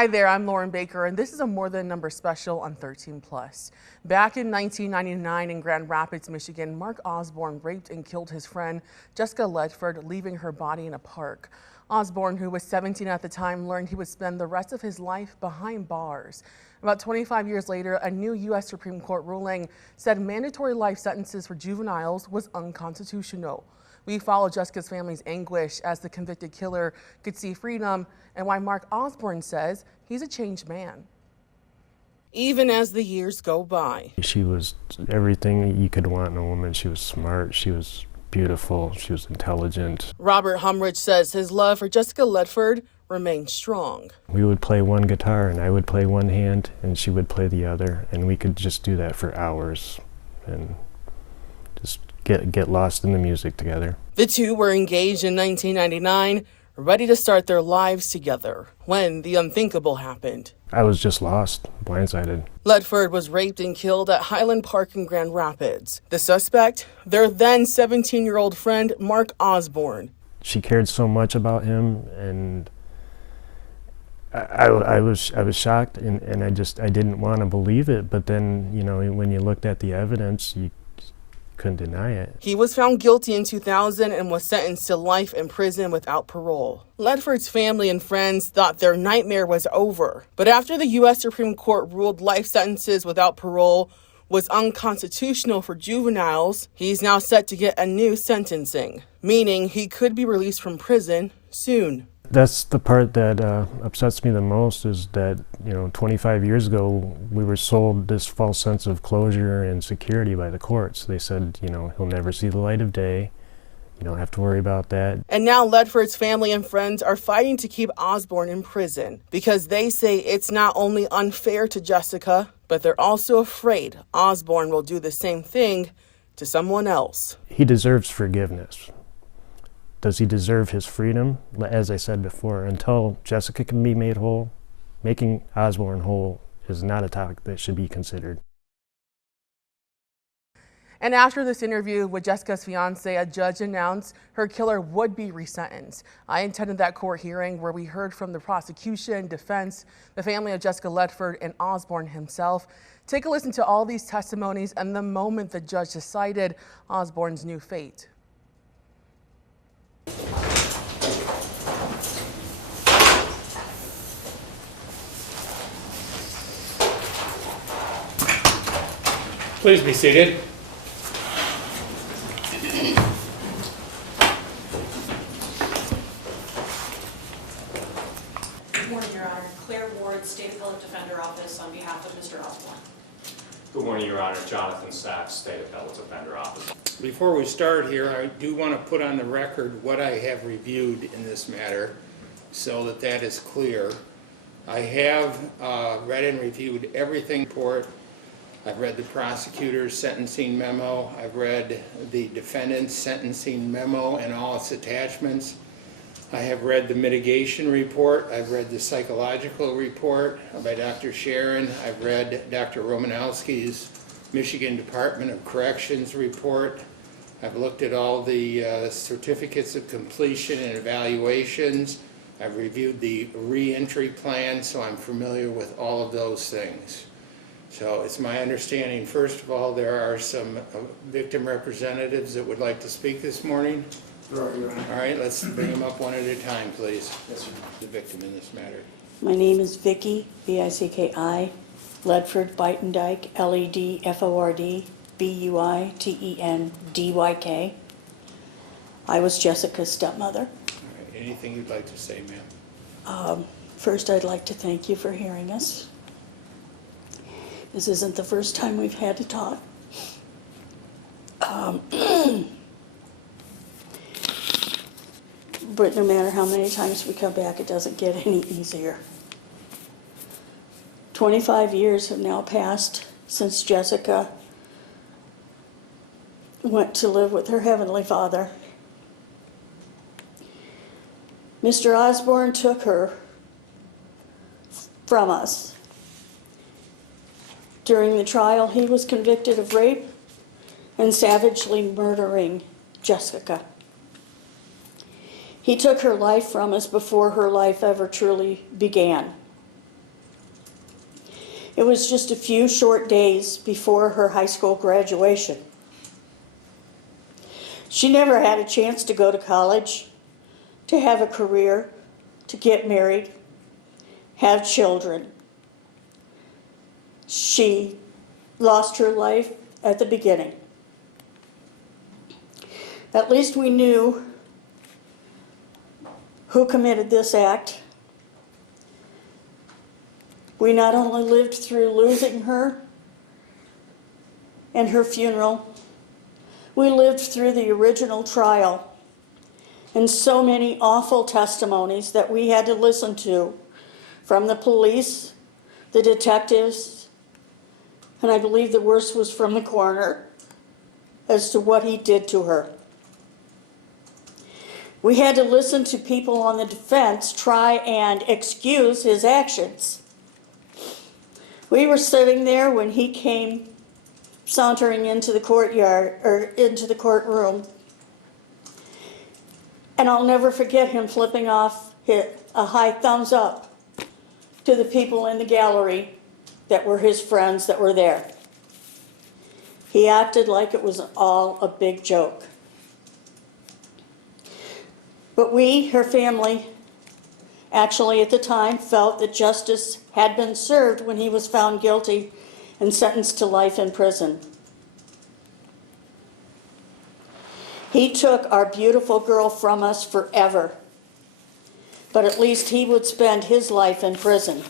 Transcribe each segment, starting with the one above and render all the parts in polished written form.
Hi there, I'm Lauren Baker, and this is a More Than a Number special on 13 Plus. Back in 1999 in Grand Rapids, Michigan, Marc Osborn raped and killed his friend Jessica Ledford, leaving her body in a park. Osborn, who was 17 at the time, learned he would spend the rest of his life behind bars. About 25 years later, a new U.S. Supreme Court ruling said mandatory life sentences for juveniles was unconstitutional. We followed Jessica's family's anguish as the convicted killer could see freedom, and why Marc Osborn says he's a changed man. Even as the years go by. She was everything you could want in a woman. She was smart, she was beautiful, she was intelligent. Robert Homrick says his love for Jessica Ledford remained strong. We would play one guitar and I would play one hand and she would play the other, and we could just do that for hours and just get lost in the music together. The two were engaged in 1999, ready to start their lives together, when the unthinkable happened. I was just lost, blindsided. Ledford was raped and killed at Highland Park in Grand Rapids. The suspect, their then 17-year-old friend, Marc Osborn. She cared so much about him, and I was shocked, and I didn't want to believe it. But then, you know, when you looked at the evidence, you couldn't deny it. He was found guilty in 2000 and was sentenced to life in prison without parole. Ledford's family and friends thought their nightmare was over. But after the U.S. Supreme Court ruled life sentences without parole was unconstitutional for juveniles, he's now set to get a new sentencing, meaning he could be released from prison soon. That's the part that upsets me the most, is that, you know, 25 years ago, we were sold this false sense of closure and security by the courts. They said, you know, he'll never see the light of day. You don't have to worry about that. And now Ledford's family and friends are fighting to keep Osborn in prison because they say it's not only unfair to Jessica, but they're also afraid Osborn will do the same thing to someone else. He deserves forgiveness. Does he deserve his freedom? As I said before, until Jessica can be made whole, making Osborn whole is not a topic that should be considered. And after this interview with Jessica's fiance, a judge announced her killer would be resentenced. I attended that court hearing where we heard from the prosecution, defense, the family of Jessica Ledford, and Osborn himself. Take a listen to all these testimonies and the moment the judge decided Osborn's new fate. Please be seated. Good morning, Your Honor. Claire Ward, State Appellate Defender Office, on behalf of Mr. Osborn. Good morning, Your Honor. Jonathan Sachs, State Appellate Defender Office. Before we start here, I do want to put on the record what I have reviewed in this matter so that that is clear. I have read and reviewed everything report. I've read the prosecutor's sentencing memo. I've read the defendant's sentencing memo and all its attachments. I have read the mitigation report. I've read the psychological report by Dr. Sharon. I've read Dr. Romanowski's Michigan Department of Corrections report. I've looked at all the certificates of completion and evaluations. I've reviewed the re-entry plan, so I'm familiar with all of those things. So it's my understanding, first of all, there are some victim representatives that would like to speak this morning. All right, let's bring them up one at a time, please. Yes, sir. The victim in this matter. My name is Vicki, V-I-C-K-I, Ledford, Buitendyk, L-E-D-F-O-R-D, B-U-I-T-E-N-D-Y-K. I was Jessica's stepmother. All right, anything you'd like to say, ma'am? First, I'd like to thank you for hearing us. This isn't the first time we've had to talk. But no matter how many times we come back, it doesn't get any easier. 25 years have now passed since Jessica went to live with her Heavenly Father. Mr. Osborn took her from us. During the trial, he was convicted of rape and savagely murdering Jessica. He took her life from us before her life ever truly began. It was just a few short days before her high school graduation. She never had a chance to go to college, to have a career, to get married, have children. She lost her life at the beginning. At least we knew who committed this act. We not only lived through losing her and her funeral, we lived through the original trial and so many awful testimonies that we had to listen to from the police, the detectives, and I believe the worst was from the coroner as to what he did to her. We had to listen to people on the defense try and excuse his actions. We were sitting there when he came sauntering into the courtyard, or into the courtroom, and I'll never forget him flipping off a high thumbs up to the people in the gallery that were his friends that were there. He acted like it was all a big joke. But we, her family, actually at the time felt that justice had been served when he was found guilty and sentenced to life in prison. He took our beautiful girl from us forever, but at least he would spend his life in prison.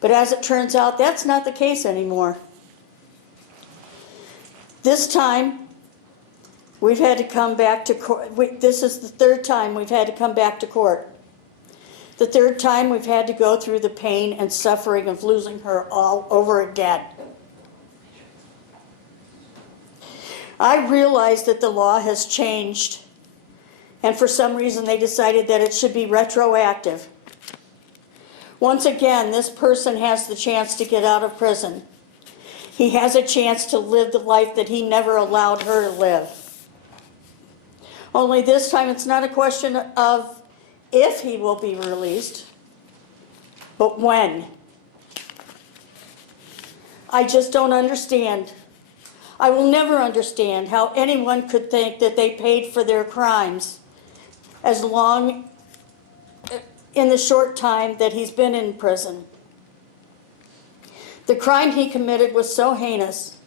But as it turns out, that's not the case anymore. This time, we've had to come back to court. This is the third time we've had to come back to court. The third time we've had to go through the pain and suffering of losing her all over again. I realize that the law has changed, and for some reason they decided that it should be retroactive. Once again, this person has the chance to get out of prison. He has a chance to live the life that he never allowed her to live. Only this time it's not a question of if he will be released, but when. I just don't understand. I will never understand how anyone could think that they paid for their crimes as long in the short time that he's been in prison. The crime he committed was so heinous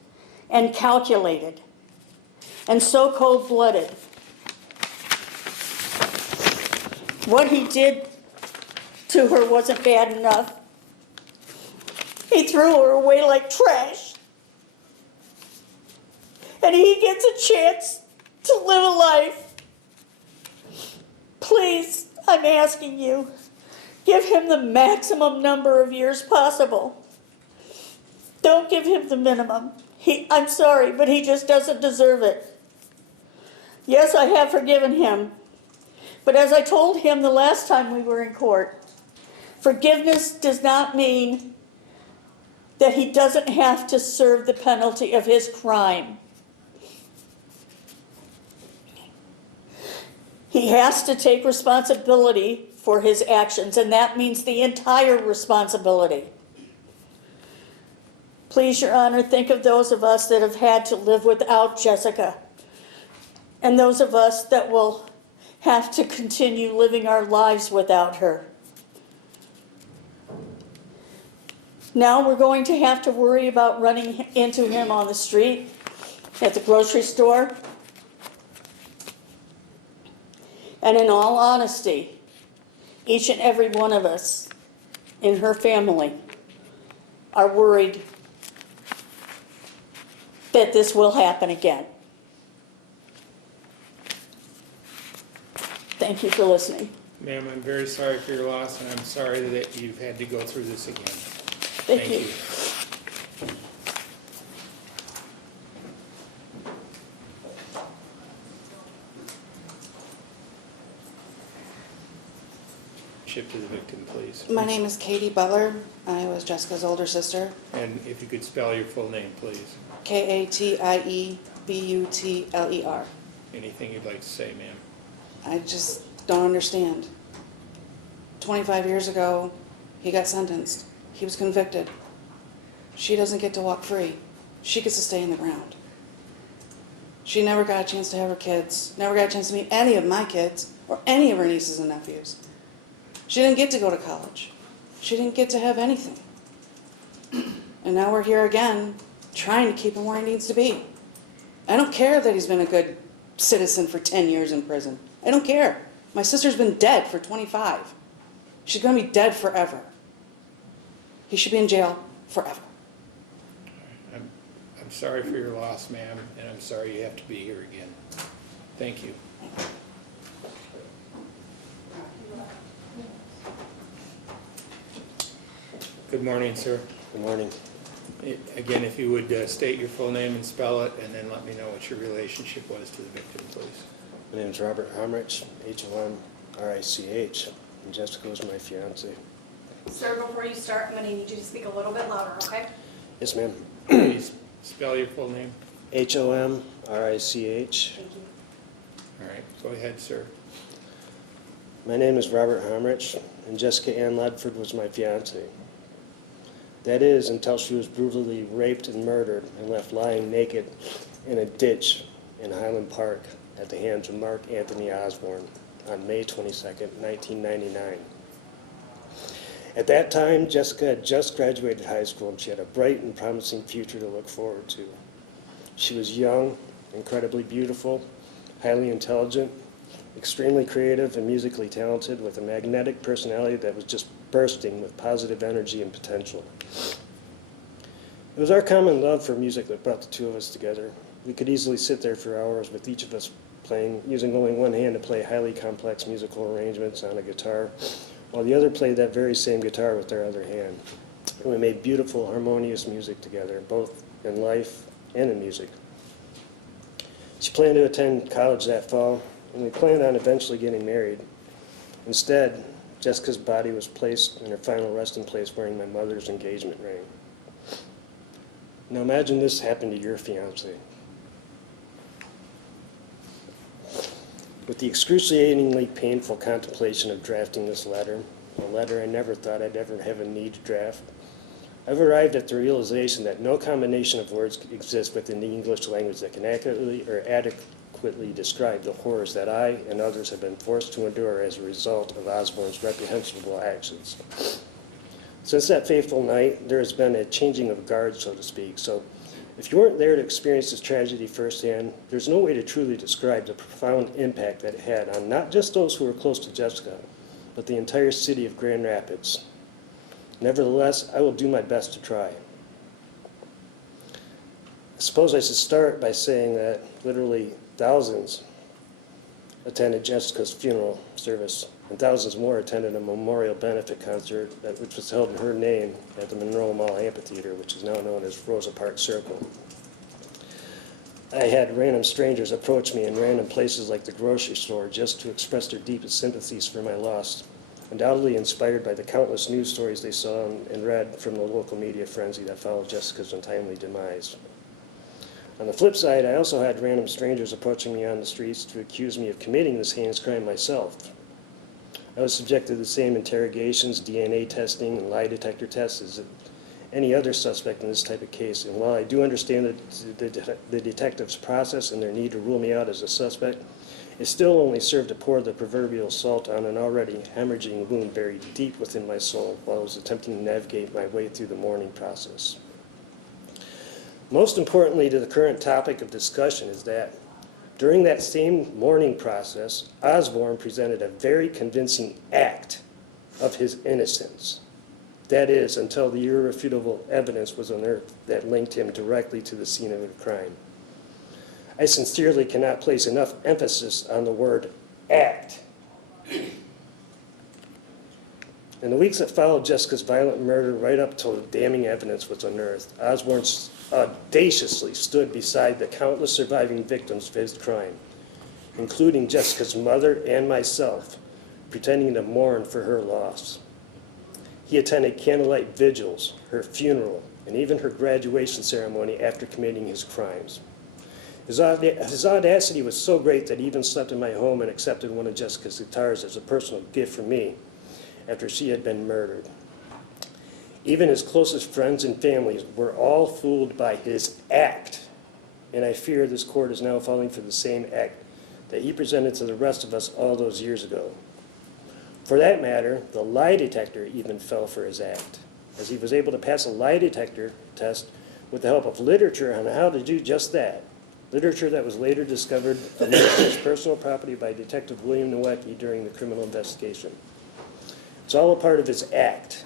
and calculated and so cold-blooded. What he did to her wasn't bad enough. He threw her away like trash. And he gets a chance to live a life. Please, I'm asking you, give him the maximum number of years possible. Don't give him the minimum. I'm sorry, but he just doesn't deserve it. Yes, I have forgiven him. But as I told him the last time we were in court, forgiveness does not mean that he doesn't have to serve the penalty of his crime. He has to take responsibility for his actions, and that means the entire responsibility. Please, Your Honor, think of those of us that have had to live without Jessica, and those of us that will have to continue living our lives without her. Now we're going to have to worry about running into him on the street, at the grocery store. And in all honesty, each and every one of us in her family are worried that this will happen again. Thank you for listening. Ma'am, I'm very sorry for your loss, and I'm sorry that you've had to go through this again. Thank you. Ship to the victim, please. My name is Katie Butler. I was Jessica's older sister. And if you could spell your full name, please. K-A-T-I-E-B-U-T-L-E-R. Anything you'd like to say, ma'am? I just don't understand. 25 years ago, he got sentenced. He was convicted. She doesn't get to walk free. She gets to stay in the ground. She never got a chance to have her kids, never got a chance to meet any of my kids or any of her nieces and nephews. She didn't get to go to college. She didn't get to have anything. And now we're here again, trying to keep him where he needs to be. I don't care that he's been a good citizen for 10 years in prison. I don't care. My sister's been dead for 25. She's going to be dead forever. He should be in jail forever. I'm sorry for your loss, ma'am, and I'm sorry you have to be here again. Thank you. Good morning, sir. Good morning. Again, if you would state your full name and spell it, and then let me know what your relationship was to the victim, please. My name is Robert Homrick, Homrich, and Jessica was my fiance. Sir, before you start, I'm going to need you to speak a little bit louder, okay? Yes, ma'am. Please spell your full name. Homrich. Thank you. All right, go ahead, sir. My name is Robert Homrich, and Jessica Ledford was my fiance. That is, until she was brutally raped and murdered and left lying naked in a ditch in Highland Park at the hands of Marc Osborn on May 22nd, 1999. At that time, Jessica had just graduated high school and she had a bright and promising future to look forward to. She was young, incredibly beautiful, highly intelligent, extremely creative and musically talented, with a magnetic personality that was just bursting with positive energy and potential. It was our common love for music that brought the two of us together. We could easily sit there for hours with each of us playing, using only one hand to play highly complex musical arrangements on a guitar, while the other played that very same guitar with their other hand. And we made beautiful, harmonious music together, both in life and in music. She planned to attend college that fall, and we planned on eventually getting married. Instead, Jessica's body was placed in her final resting place wearing my mother's engagement ring. Now imagine this happened to your fiancé. With the excruciatingly painful contemplation of drafting this letter, a letter I never thought I'd ever have a need to draft, I've arrived at the realization that no combination of words exists within the English language that can accurately or adequately describe the horrors that I and others have been forced to endure as a result of Osborn's reprehensible actions. Since that fateful night, there has been a changing of guard, so to speak. So if you weren't there to experience this tragedy firsthand, there's no way to truly describe the profound impact that it had on not just those who were close to Jessica, but the entire city of Grand Rapids. Nevertheless, I will do my best to try. I suppose I should start by saying that literally thousands attended Jessica's funeral service, and thousands more attended a memorial benefit concert which was held in her name at the Monroe Mall Amphitheater, which is now known as Rosa Parks Circle. I had random strangers approach me in random places like the grocery store just to express their deepest sympathies for my loss, undoubtedly inspired by the countless news stories they saw and read from the local media frenzy that followed Jessica's untimely demise. On the flip side, I also had random strangers approaching me on the streets to accuse me of committing this heinous crime myself. I was subjected to the same interrogations, DNA testing, and lie detector tests as any other suspect in this type of case. And while I do understand the detective's process and their need to rule me out as a suspect, it still only served to pour the proverbial salt on an already hemorrhaging wound buried deep within my soul while I was attempting to navigate my way through the mourning process. Most importantly to the current topic of discussion is that during that same mourning process, Osborn presented a very convincing act of his innocence. That is, until the irrefutable evidence was unearthed that linked him directly to the scene of the crime. I sincerely cannot place enough emphasis on the word act. In the weeks that followed Jessica's violent murder, right up till the damning evidence was unearthed, Osborn audaciously stood beside the countless surviving victims of his crime, including Jessica's mother and myself, pretending to mourn for her loss. He attended candlelight vigils, her funeral, and even her graduation ceremony after committing his crimes. His audacity was so great that he even slept in my home and accepted one of Jessica's guitars as a personal gift from me after she had been murdered. Even his closest friends and families were all fooled by his act. And I fear this court is now falling for the same act that he presented to the rest of us all those years ago. For that matter, the lie detector even fell for his act, as he was able to pass a lie detector test with the help of literature on how to do just that. Literature that was later discovered amongst his personal property by Detective William Nowicki during the criminal investigation. It's all a part of his act.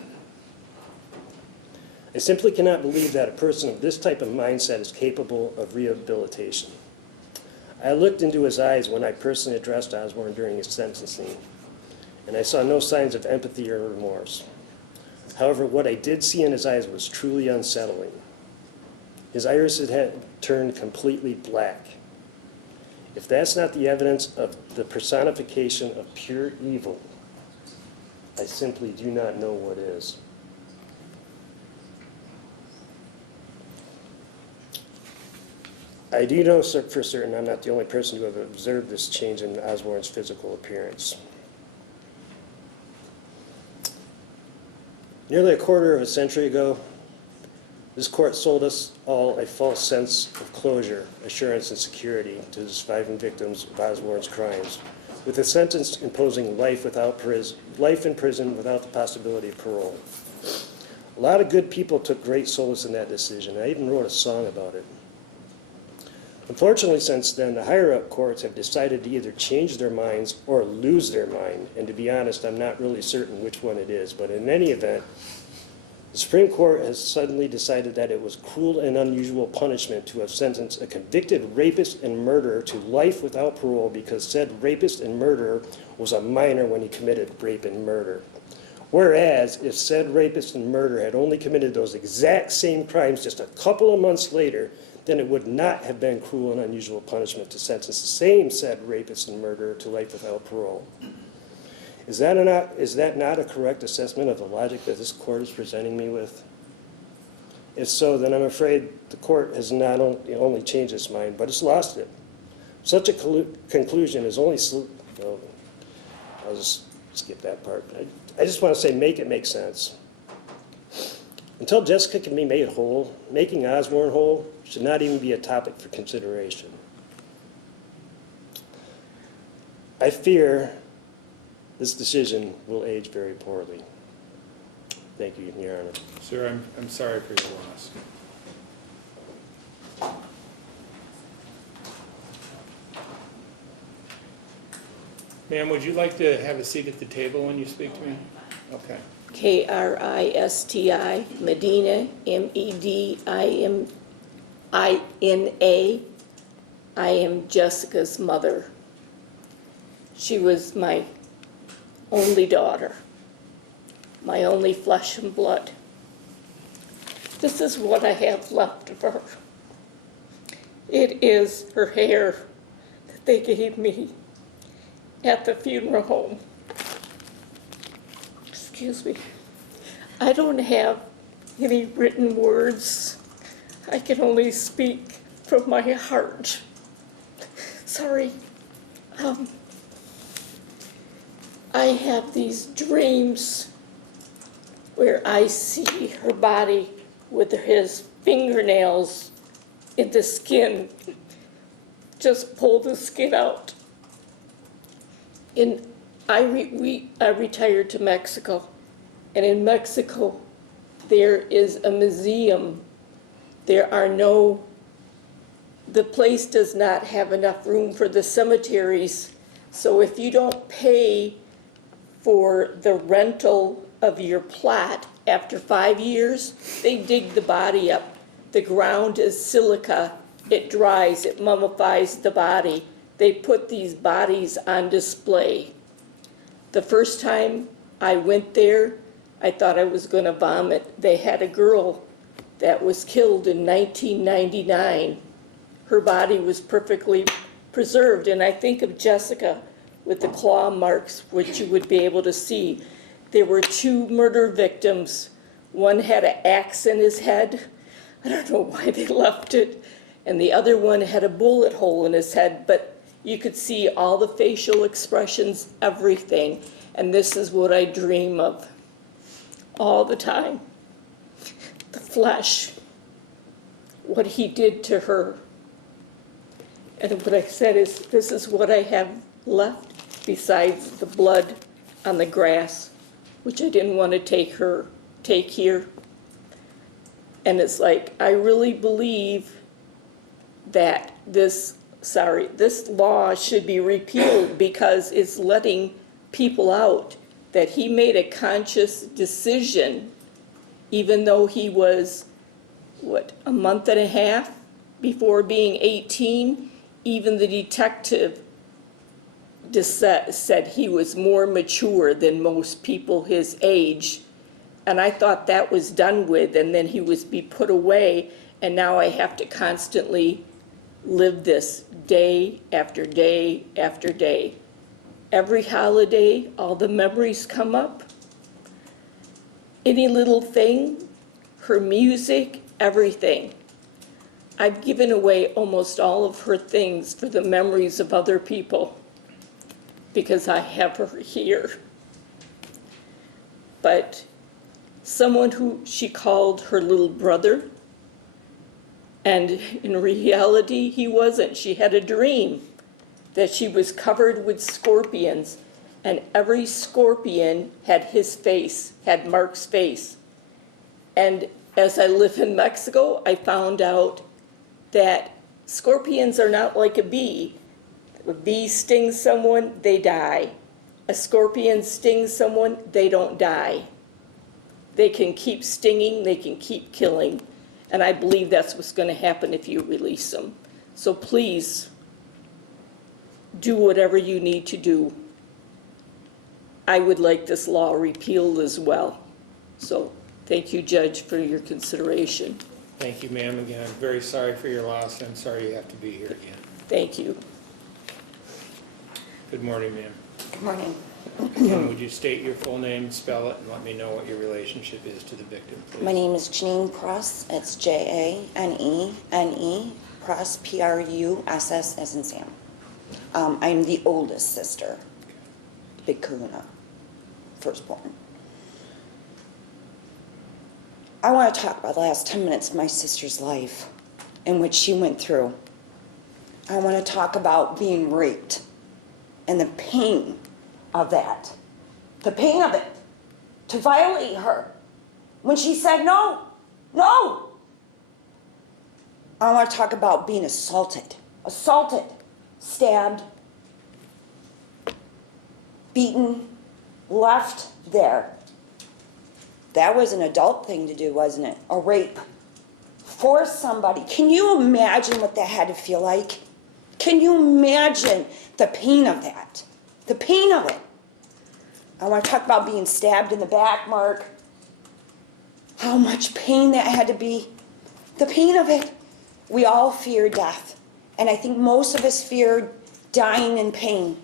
I simply cannot believe that a person of this type of mindset is capable of rehabilitation. I looked into his eyes when I personally addressed Osborn during his sentencing, and I saw no signs of empathy or remorse. However, what I did see in his eyes was truly unsettling. His irises had turned completely black. If that's not the evidence of the personification of pure evil, I simply do not know what is. I do know for certain I'm not the only person who have observed this change in Osborn's physical appearance. Nearly a quarter of a century ago, this court sold us all a false sense of closure, assurance, and security to the surviving victims of Osborn's crimes, with a sentence imposing life in prison without the possibility of parole. A lot of good people took great solace in that decision. I even wrote a song about it. Unfortunately, since then, the higher-up courts have decided to either change their minds or lose their mind, and to be honest, I'm not really certain which one it is, but in any event, the Supreme Court has suddenly decided that it was cruel and unusual punishment to have sentenced a convicted rapist and murderer to life without parole because said rapist and murderer was a minor when he committed rape and murder. Whereas, if said rapist and murderer had only committed those exact same crimes just a couple of months later, then it would not have been cruel and unusual punishment to sentence the same said rapist and murderer to life without parole. Is that not a correct assessment of the logic that this court is presenting me with? If so, then I'm afraid the court has not only changed its mind, but it's lost it. Such a conclusion is only... I'll just skip that part. I just want to say make it make sense. Until Jessica can be made whole, making Osborn whole should not even be a topic for consideration. I fear this decision will age very poorly. Thank you, Your Honor. Sir, I'm sorry for your loss. Ma'am, would you like to have a seat at the table when you speak to me? Okay. Kristi Medina, Medina. I am Jessica's mother. She was my only daughter, my only flesh and blood. This is what I have left of her. It is her hair that they gave me at the funeral home. Excuse me. I don't have any written words. I can only speak from my heart. Sorry. I have these dreams where I see her body with his fingernails in the skin, just pull the skin out. And I retired to Mexico, and in Mexico there is a museum. The place does not have enough room for the cemeteries, so if you don't pay for the rental of your plot after 5 years, they dig the body up. The ground is silica, it dries, it mummifies the body. They put these bodies on display. The first time I went there, I thought I was going to vomit. They had a girl that was killed in 1999. Her body was perfectly preserved, and I think of Jessica with the claw marks, which you would be able to see. There were 2 murder victims. One had an axe in his head. I don't know why they left it. And the other one had a bullet hole in his head, but you could see all the facial expressions, everything. And this is what I dream of all the time. the flesh, what he did to her. And what I said is, this is what I have left besides the blood on the grass, which I didn't want to take here. And it's like, I really believe that this law should be repealed because it's letting people out that he made a conscious decision, even though he was, a month and a half before being 18. Even the detective just said he was more mature than most people his age. And I thought that was done with, and then he was be put away, and now I have to constantly live this day after day after day. Every holiday, all the memories come up. Any little thing, her music, everything. I've given away almost all of her things for the memories of other people because I have her here. But someone who she called her little brother, and in reality, he wasn't. She had a dream that she was covered with scorpions, and every scorpion had his face, had Marc's face. And as I live in Mexico, I found out that scorpions are not like a bee. A bee stings someone, they die. A scorpion stings someone, they don't die. They can keep stinging, they can keep killing. And I believe that's what's going to happen if you release them. So please, do whatever you need to do. I would like this law repealed as well. So thank you, Judge, for your consideration. Thank you, ma'am. Again, I'm very sorry for your loss. I'm sorry you have to be here again. Thank you. Good morning, ma'am. Good morning. And would you state your full name, spell it, and let me know what your relationship is to the victim, please? My name is Janene Pruss. It's Janene, Pruss, Pruss, as in Sam. I'm the oldest sister, Big Kahuna, firstborn. I want to talk about the last 10 minutes of my sister's life and what she went through. I want to talk about being raped and the pain of that. The pain of it. To violate her when she said no, no. I want to talk about being assaulted, stabbed, beaten, left there. That was an adult thing to do, wasn't it? A rape. Force somebody. Can you imagine what that had to feel like? Can you imagine the pain of that? The pain of it. I want to talk about being stabbed in the back, Mark. How much pain that had to be. The pain of it. We all fear death. And I think most of us fear dying in pain.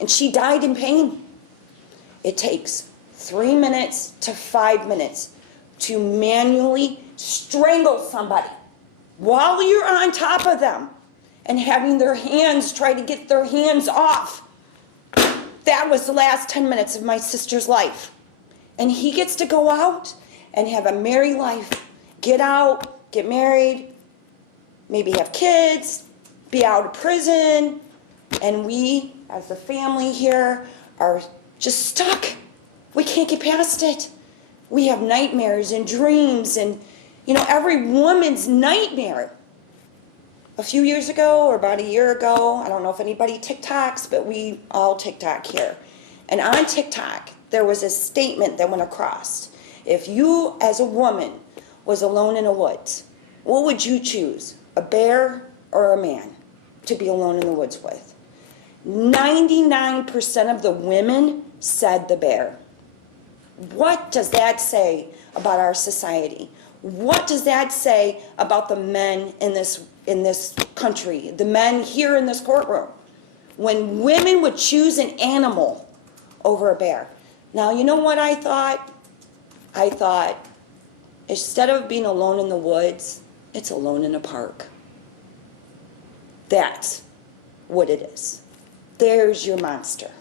And she died in pain. It takes 3 minutes to 5 minutes to manually strangle somebody while you're on top of them and having their hands try to get their hands off. That was the last 10 minutes of my sister's life. And he gets to go out and have a merry life. Get out, get married, maybe have kids, be out of prison. And we, as a family here, are just stuck. We can't get past it. We have nightmares and dreams and, every woman's nightmare. A few years ago, or about a year ago, I don't know if anybody TikToks, but we all TikTok here. And on TikTok, there was a statement that went across. If you, as a woman, was alone in the woods, what would you choose, a bear or a man, to be alone in the woods with? 99% of the women said the bear. What does that say about our society? What does that say about the men in this country, the men here in this courtroom, when women would choose an animal over a bear? Now, you know what I thought? I thought, instead of being alone in the woods, it's alone in a park. That's what it is. There's your monster.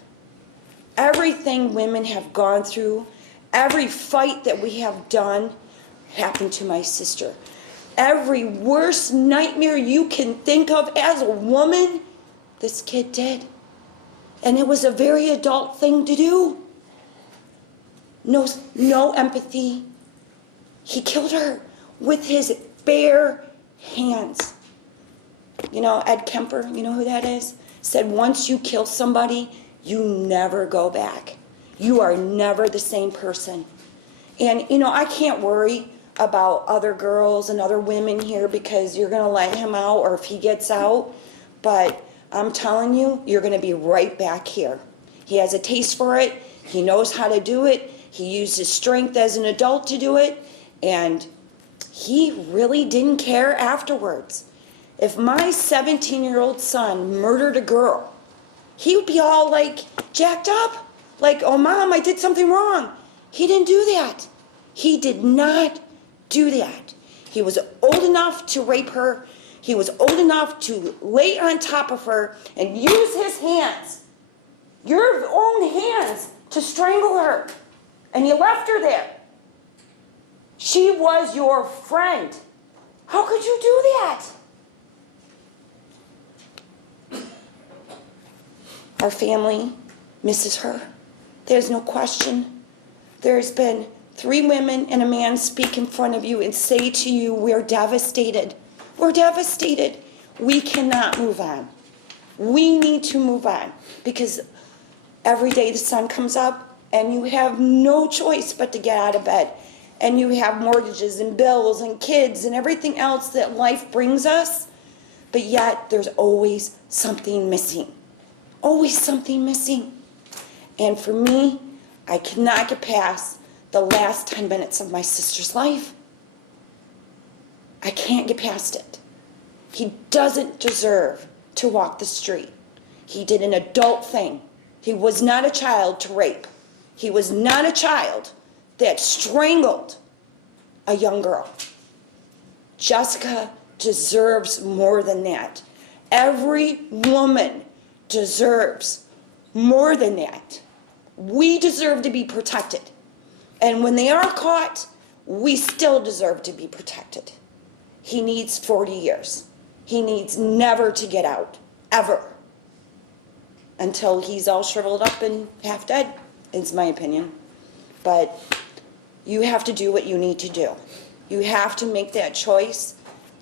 Everything women have gone through, every fight that we have done, happened to my sister. Every worst nightmare you can think of as a woman, this kid did. And it was a very adult thing to do. No empathy. He killed her with his bare hands. You know, Ed Kemper, you know who that is? Said once you kill somebody, you never go back. You are never the same person. And, you know, I can't worry about other girls and other women here because you're going to let him out or if he gets out. But I'm telling you, you're going to be right back here. He has a taste for it. He knows how to do it. He used his strength as an adult to do it. And he really didn't care afterwards. If my 17-year-old son murdered a girl, he would be all like jacked up. Like, oh, Mom, I did something wrong. He didn't do that. He did not do that. He was old enough to rape her. He was old enough to lay on top of her and use his hands, your own hands, to strangle her. And you left her there. She was your friend. How could you do that? Our family misses her. There's no question. There's been 3 women and a man speak in front of you and say to you, we're devastated. We're devastated. We cannot move on. We need to move on because every day the sun comes up and you have no choice but to get out of bed. And you have mortgages and bills and kids and everything else that life brings us. But yet there's always something missing. Always something missing. And for me, I cannot get past the last 10 minutes of my sister's life. I can't get past it. He doesn't deserve to walk the street. He did an adult thing. He was not a child to rape. He was not a child that strangled a young girl. Jessica deserves more than that. Every woman deserves more than that. We deserve to be protected. And when they are caught, we still deserve to be protected. He needs 40 years. He needs never to get out, ever. Until he's all shriveled up and half dead, is my opinion. But you have to do what you need to do. You have to make that choice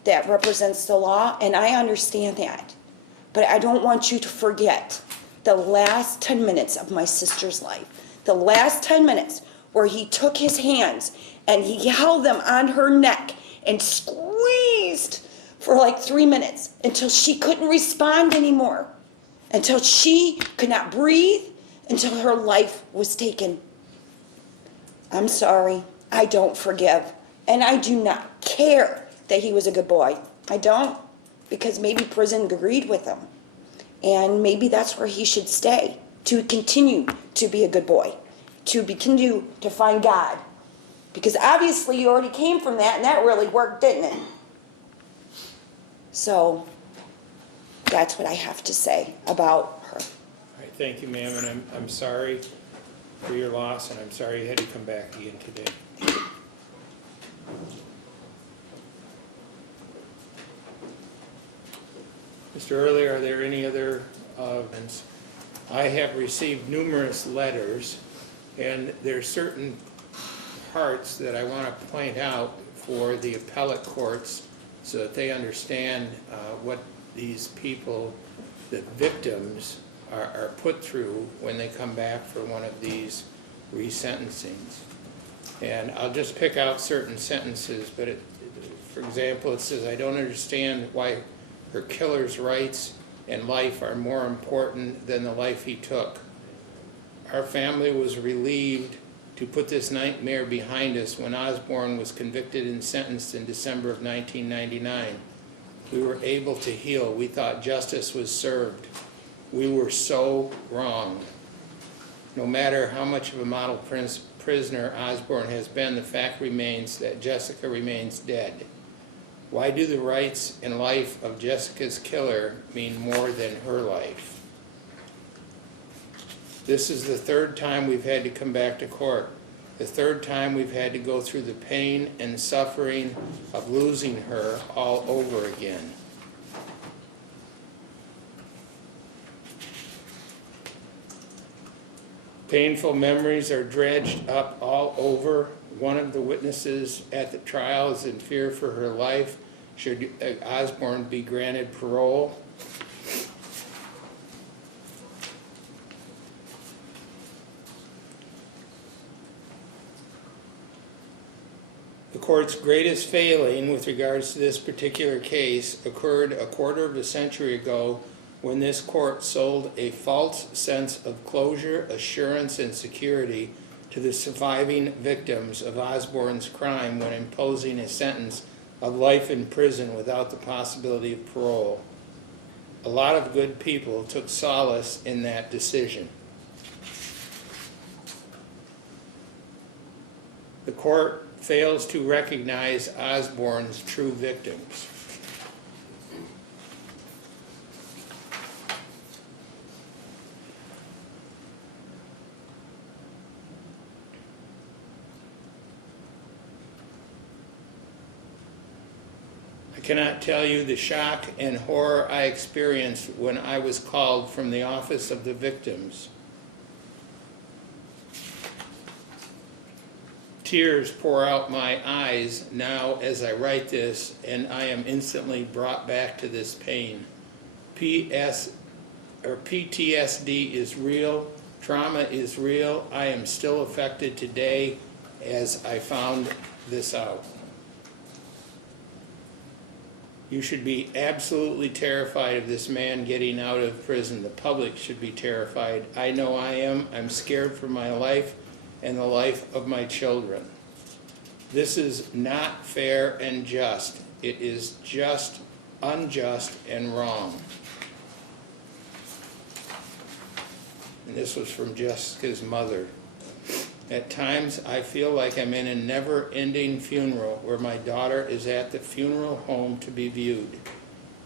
that represents the law, and I understand that. But I don't want you to forget the last 10 minutes of my sister's life. The last 10 minutes where he took his hands and he held them on her neck and squeezed for like 3 minutes until she couldn't respond anymore, until she could not breathe, until her life was taken. I'm sorry, I don't forgive. And I do not care that he was a good boy. I don't, because maybe prison agreed with him. And maybe that's where he should stay, to continue to be a good boy, to continue to find God. Because obviously you already came from that, and that really worked, didn't it? So that's what I have to say about her. All right, thank you, ma'am, and I'm sorry for your loss, and I'm sorry you had to come back again today. Mr. Early, are there any other events? I have received numerous letters, and there are certain parts that I want to point out for the appellate courts so that they understand what these people, the victims, are put through when they come back for one of these resentencings. And I'll just pick out certain sentences, but for example, it says, I don't understand why her killer's rights and life are more important than the life he took. Our family was relieved to put this nightmare behind us when Osborn was convicted and sentenced in December of 1999. We were able to heal. We thought justice was served. We were so wrong. No matter how much of a model prisoner Osborn has been, the fact remains that Jessica remains dead. Why do the rights and life of Jessica's killer mean more than her life? This is the third time we've had to come back to court. The third time we've had to go through the pain and suffering of losing her all over again. Painful memories are dredged up all over. One of the witnesses at the trial is in fear for her life should Osborn be granted parole. The court's greatest failing with regards to this particular case occurred a quarter of a century ago when this court sold a false sense of closure, assurance, and security to the surviving victims of Osborn's crime when imposing a sentence of life in prison without the possibility of parole. A lot of good people took solace in that decision. The court fails to recognize Osborn's true victims. I cannot tell you the shock and horror I experienced when I was called from the office of the victims. Tears pour out my eyes now as I write this, and I am instantly brought back to this pain. PTSD is real, trauma is real. I am still affected today as I found this out. You should be absolutely terrified of this man getting out of prison. The public should be terrified. I know I am. I'm scared for my life and the life of my children. This is not fair and just. It is just unjust and wrong. And this was from Jessica's mother. At times, I feel like I'm in a never-ending funeral where my daughter is at the funeral home to be viewed.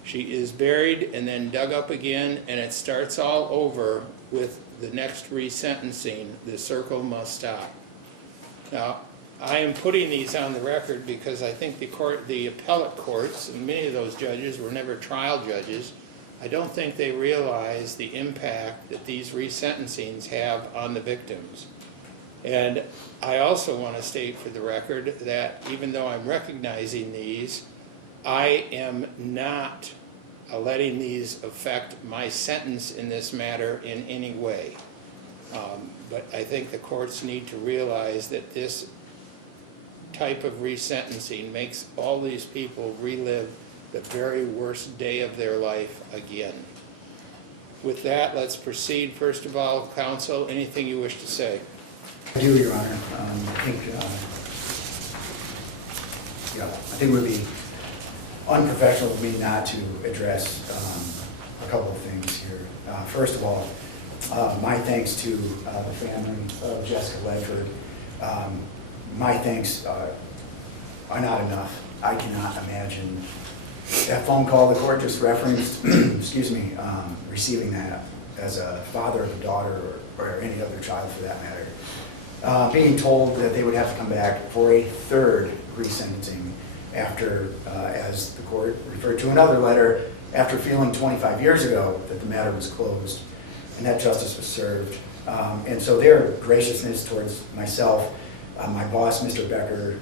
She is buried and then dug up again, and it starts all over with the next resentencing. The circle must stop. Now, I am putting these on the record because I think the appellate courts, and many of those judges were never trial judges, I don't think they realize the impact that these resentencings have on the victims. And I also want to state for the record that even though I'm recognizing these, I am not letting these affect my sentence in this matter in any way. But I think the courts need to realize that this type of resentencing makes all these people relive the very worst day of their life again. With that, let's proceed. First of all, counsel, anything you wish to say? I do, Your Honor. I think it would be unprofessional of me not to address a couple of things here. First of all, my thanks to the family of Jessica Ledford. My thanks are not enough. I cannot imagine that phone call the court just referenced, excuse me, receiving that as a father of a daughter or any other child for that matter. Being told that they would have to come back for a third resentencing after, as the court referred to another letter, after feeling 25 years ago that the matter was closed and that justice was served. And so their graciousness towards myself, my boss, Mr. Becker,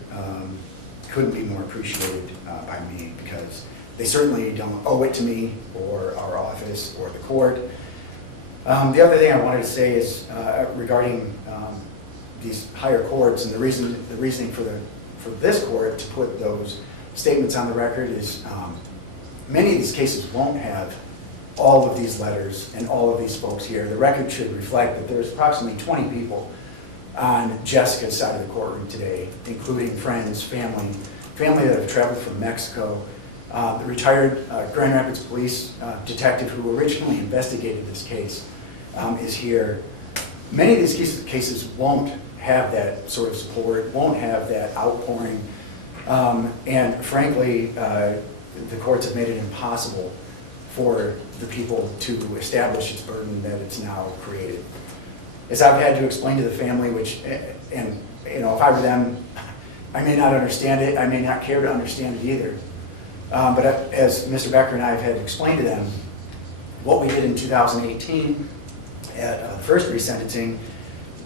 couldn't be more appreciated by me because they certainly don't owe it to me or our office or the court. The other thing I wanted to say is regarding these higher courts and the reasoning for this court to put those statements on the record is many of these cases won't have all of these letters and all of these folks here. The record should reflect that there's approximately 20 people on Jessica's side of the courtroom today, including friends, family that have traveled from Mexico. The retired Grand Rapids police detective who originally investigated this case is here. Many of these cases won't have that sort of support, won't have that outpouring, and frankly, the courts have made it impossible for the people to establish its burden that it's now created. As I've had to explain to the family, and you know, if I were them, I may not understand it, I may not care to understand it either. But as Mr. Becker and I have had explained to them, what we did in 2018 at the first resentencing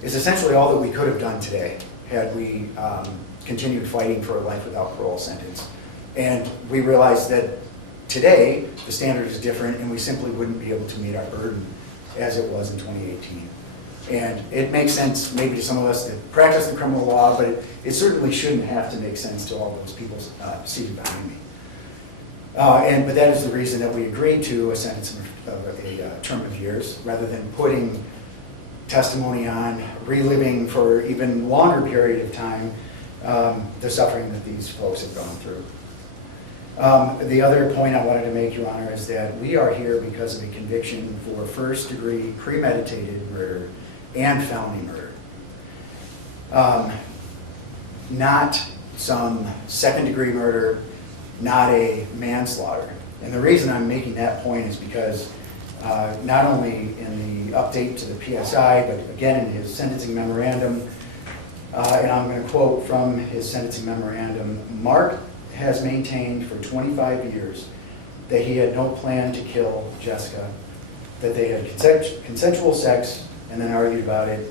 is essentially all that we could have done today had we continued fighting for a life without parole sentence. And we realized that today the standard is different and we simply wouldn't be able to meet our burden as it was in 2018. And it makes sense maybe to some of us that practice the criminal law, but it certainly shouldn't have to make sense to all those people seated behind me. But that is the reason that we agreed to a sentence of a term of years, rather than putting testimony on, reliving for even longer period of time the suffering that these folks have gone through. The other point I wanted to make, Your Honor, is that we are here because of a conviction for first-degree premeditated murder and felony murder. Not some second-degree murder, not a manslaughter. And the reason I'm making that point is because not only in the update to the PSI, but again in his sentencing memorandum, and I'm going to quote from his sentencing memorandum, Mark has maintained for 25 years that he had no plan to kill Jessica, that they had consensual sex and then argued about it,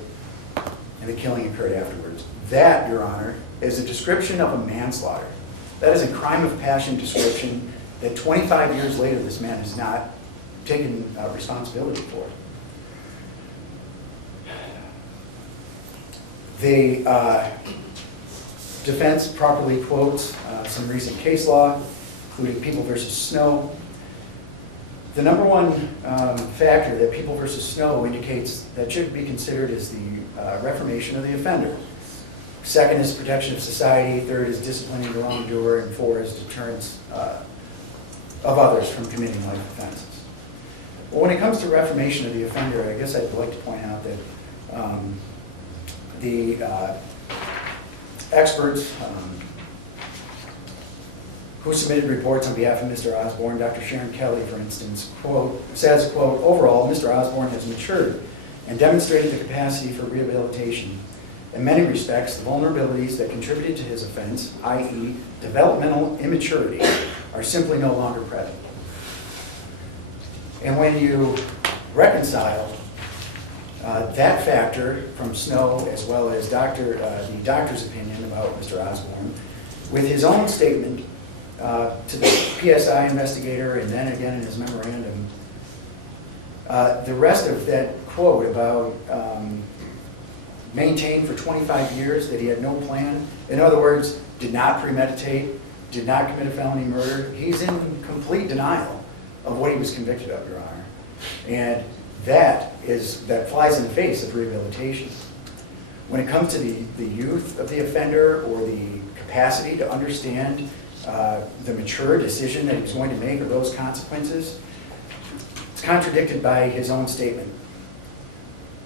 and the killing occurred afterwards. That, Your Honor, is a description of a manslaughter. That is a crime of passion description that 25 years later this man has not taken responsibility for. The defense properly quotes some recent case law, including People v. Snow. The number one factor that People v. Snow indicates that should be considered is the reformation of the offender. Second is protection of society. Third is disciplining the wrongdoer. And four is deterrence of others from committing life offenses. Well, when it comes to reformation of the offender, I guess I'd like to point out that the experts who submitted reports on behalf of Mr. Osborn, Dr. Sharon Kelly, for instance, says, quote, overall, Mr. Osborn has matured and demonstrated the capacity for rehabilitation. In many respects, the vulnerabilities that contributed to his offense, i.e. developmental immaturity, are simply no longer present. And when you reconcile that factor from Snow, as well as the doctor's opinion about Mr. Osborn, with his own statement to the PSI investigator and then again in his memorandum, the rest of that quote about maintained for 25 years that he had no plan, in other words, did not premeditate, did not commit a felony murder, he's in complete denial of what he was convicted of, Your Honor. And that flies in the face of rehabilitation. When it comes to the youth of the offender or the capacity to understand the mature decision that he's going to make or those consequences, it's contradicted by his own statement.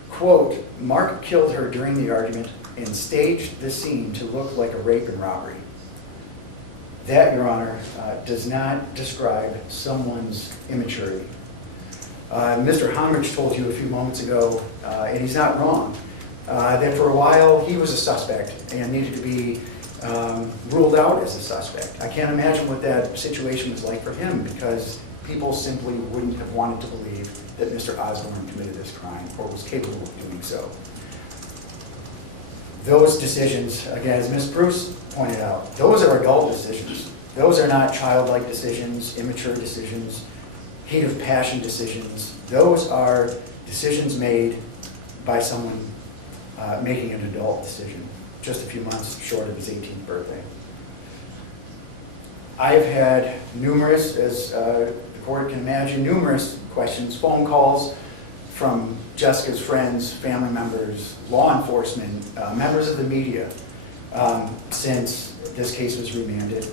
Quote, Mark killed her during the argument and staged the scene to look like a rape and robbery. That, Your Honor, does not describe someone's immaturity. Mr. Homrick told you a few moments ago, and he's not wrong, that for a while he was a suspect and needed to be ruled out as a suspect. I can't imagine what that situation was like for him, because people simply wouldn't have wanted to believe that Mr. Osborn committed this crime or was capable of doing so. Those decisions, again, as Ms. Pruss pointed out, those are adult decisions. Those are not childlike decisions, immature decisions, heat of passion decisions. Those are decisions made by someone making an adult decision, just a few months short of his 18th birthday. I've had numerous, as the court can imagine, numerous questions, phone calls from Jessica's friends, family members, law enforcement, members of the media, since this case was remanded,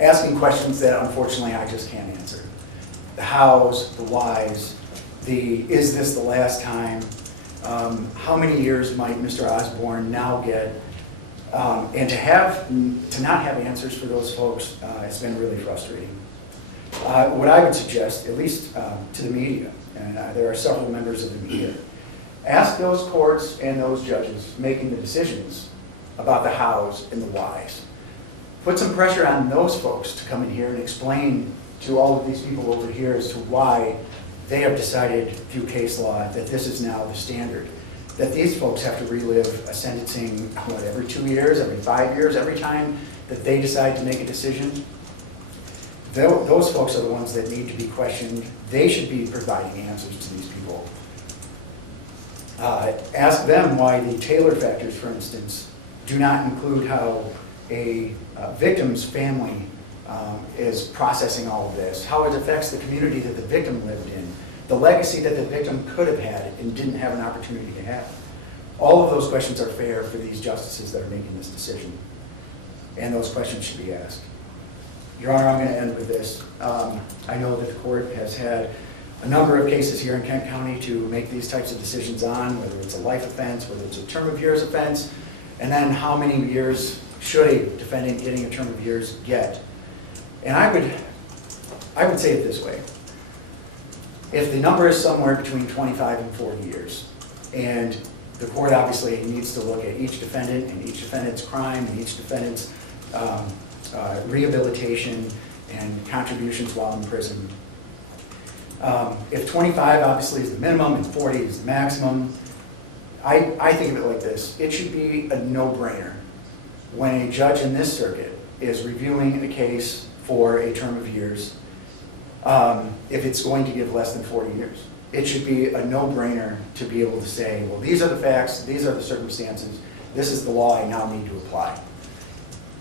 asking questions that unfortunately I just can't answer. The hows, the whys, is this the last time? How many years might Mr. Osborn now get? And to not have answers for those folks, it's been really frustrating. What I would suggest, at least to the media, and there are several members of the media, Ask those courts and those judges making the decisions about the hows and the whys. Put some pressure on those folks to come in here and explain to all of these people over here as to why they have decided through case law that this is now the standard. That these folks have to relive a sentencing, what, every 2 years, every 5 years, every time that they decide to make a decision. Those folks are the ones that need to be questioned. They should be providing answers to these people. Ask them why the Taylor factors, for instance, do not include how a victim's family is processing all of this, how it affects the community that the victim lived in, the legacy that the victim could have had and didn't have an opportunity to have. All of those questions are fair for these justices that are making this decision, and those questions should be asked. Your Honor, I'm going to end with this. I know that the court has had a number of cases here in Kent County to make these types of decisions on, whether it's a life offense, whether it's a term of years offense, and then how many years should a defendant getting a term of years get. And I would say it this way. If the number is somewhere between 25 and 40 years, and the court obviously needs to look at each defendant and each defendant's crime and each defendant's rehabilitation and contributions while in prison. If 25 obviously is the minimum and 40 is the maximum, I think of it like this. It should be a no-brainer when a judge in this circuit is reviewing a case for a term of years, if it's going to give less than 40 years. It should be a no-brainer to be able to say, well, these are the facts, these are the circumstances, this is the law I now need to apply.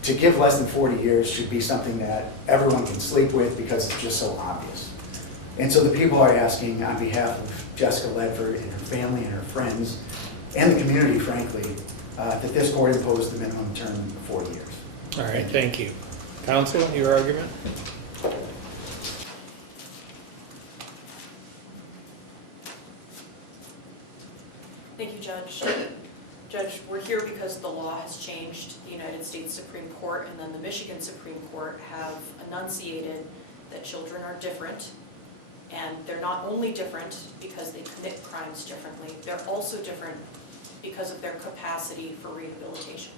To give less than 40 years should be something that everyone can sleep with because it's just so obvious. And so the people are asking on behalf of Jessica Ledford and her family and her friends and the community, frankly, that this court impose the minimum term of 40 years. All right, thank you. Counsel, your argument? Thank you, Judge. Judge, we're here because the law has changed. The United States Supreme Court and then the Michigan Supreme Court have enunciated that children are different, and they're not only different because they commit crimes differently, they're also different because of their capacity for rehabilitation.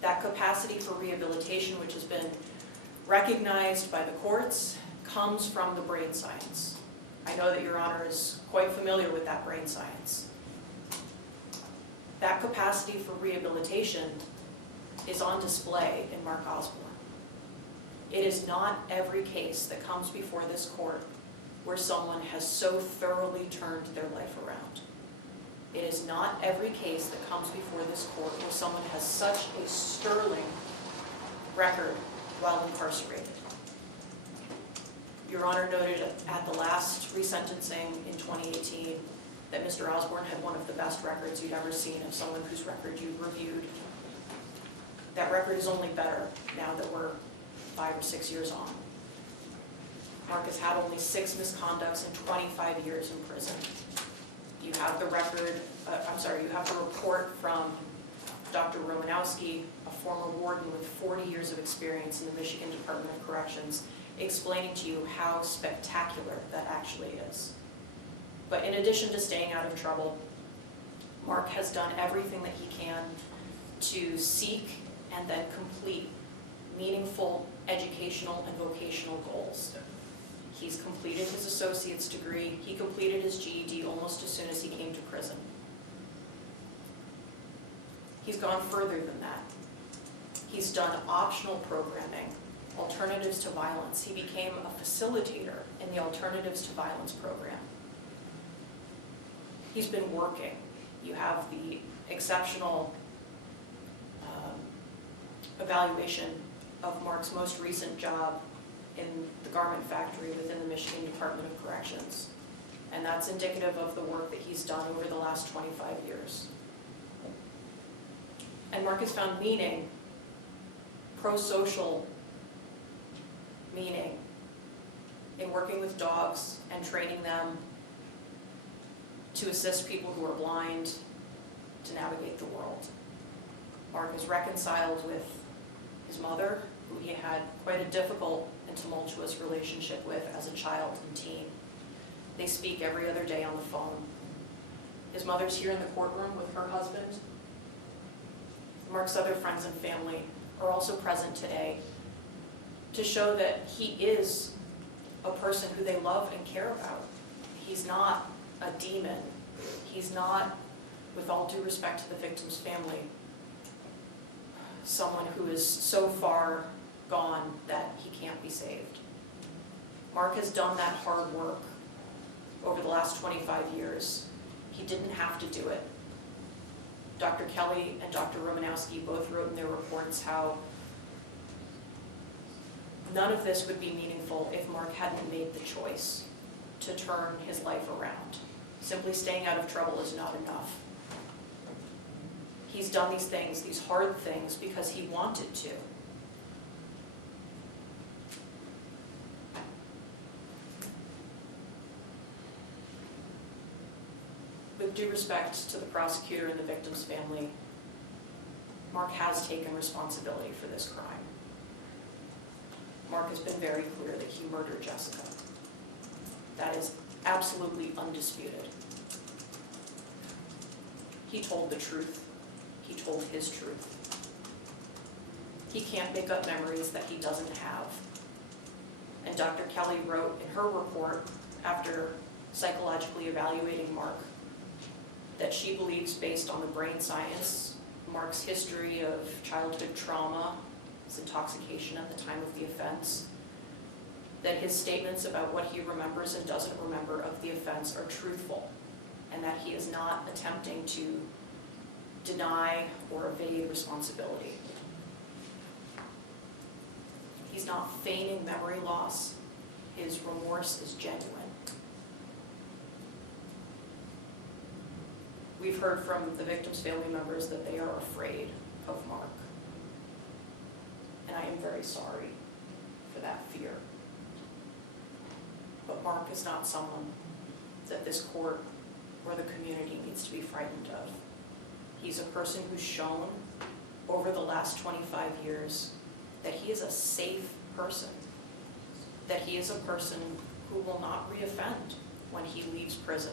That capacity for rehabilitation, which has been recognized by the courts, comes from the brain science. I know that Your Honor is quite familiar with that brain science. That capacity for rehabilitation is on display in Marc Osborn. It is not every case that comes before this court where someone has so thoroughly turned their life around. It is not every case that comes before this court where someone has such a sterling record while incarcerated. Your Honor noted at the last resentencing in 2018 that Mr. Osborn had one of the best records you'd ever seen of someone whose record you reviewed. That record is only better now that we're 5 or 6 years on. Marc has had only 6 misconducts and 25 years in prison. You have the record, you have the report from Dr. Romanowski, a former warden with 40 years of experience in the Michigan Department of Corrections, explaining to you how spectacular that actually is. But in addition to staying out of trouble, Marc has done everything that he can to seek and then complete meaningful educational and vocational goals. He's completed his associate's degree. He completed his GED almost as soon as he came to prison. He's gone further than that. He's done optional programming, alternatives to violence. He became a facilitator in the Alternatives to Violence program. He's been working. You have the exceptional evaluation of Marc's most recent job in the garment factory within the Michigan Department of Corrections. And that's indicative of the work that he's done over the last 25 years. And Marc has found meaning, pro-social meaning, in working with dogs and training them to assist people who are blind to navigate the world. Marc is reconciled with his mother, who he had quite a difficult and tumultuous relationship with as a child and teen. They speak every other day on the phone. His mother's here in the courtroom with her husband. Marc's other friends and family are also present today to show that he is a person who they love and care about. He's not a demon. He's not, with all due respect to the victim's family, someone who is so far gone that he can't be saved. Marc has done that hard work over the last 25 years. He didn't have to do it. Dr. Kelly and Dr. Romanowski both wrote in their reports how none of this would be meaningful if Marc hadn't made the choice to turn his life around. Simply staying out of trouble is not enough. He's done these things, these hard things, because he wanted to. With due respect to the prosecutor and the victim's family, Marc has taken responsibility for this crime. Marc has been very clear that he murdered Jessica. That is absolutely undisputed. He told the truth. He told his truth. He can't make up memories that he doesn't have. And Dr. Kelly wrote in her report, after psychologically evaluating Marc, that she believes, based on the brain science, Marc's history of childhood trauma, his intoxication at the time of the offense, that his statements about what he remembers and doesn't remember of the offense are truthful, and that he is not attempting to deny or evade responsibility. He's not feigning memory loss. His remorse is genuine. We've heard from the victim's family members that they are afraid of Marc. And I am very sorry for that fear. But Marc is not someone that this court or the community needs to be frightened of. He's a person who's shown over the last 25 years that he is a safe person, that he is a person who will not reoffend when he leaves prison.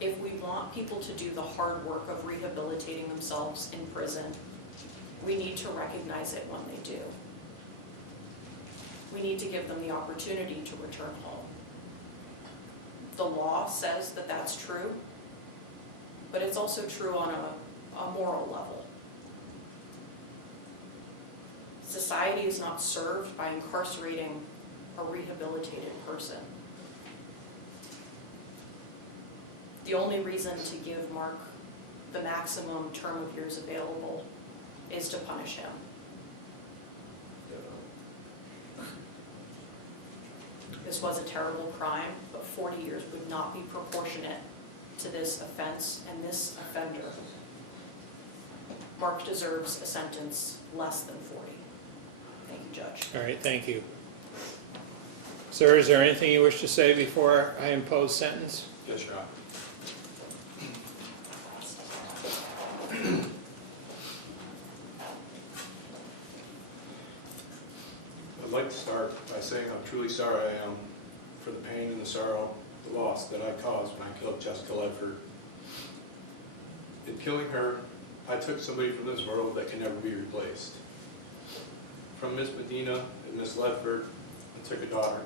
If we want people to do the hard work of rehabilitating themselves in prison, we need to recognize it when they do. We need to give them the opportunity to return home. The law says that that's true, but it's also true on a moral level. Society is not served by incarcerating a rehabilitated person. The only reason to give Marc the maximum term of years available is to punish him. This was a terrible crime, but 40 years would not be proportionate to this offense and this offender. Marc deserves a sentence less than 40. Thank you, Judge. All right, thank you. Sir, is there anything you wish to say before I impose sentence? Yes, Your Honor. I'd like to start by saying how truly sorry I am for the pain and the sorrow, the loss that I caused when I killed Jessica Ledford. In killing her, I took somebody from this world that can never be replaced. From Miss Medina and Miss Ledford, I took a daughter.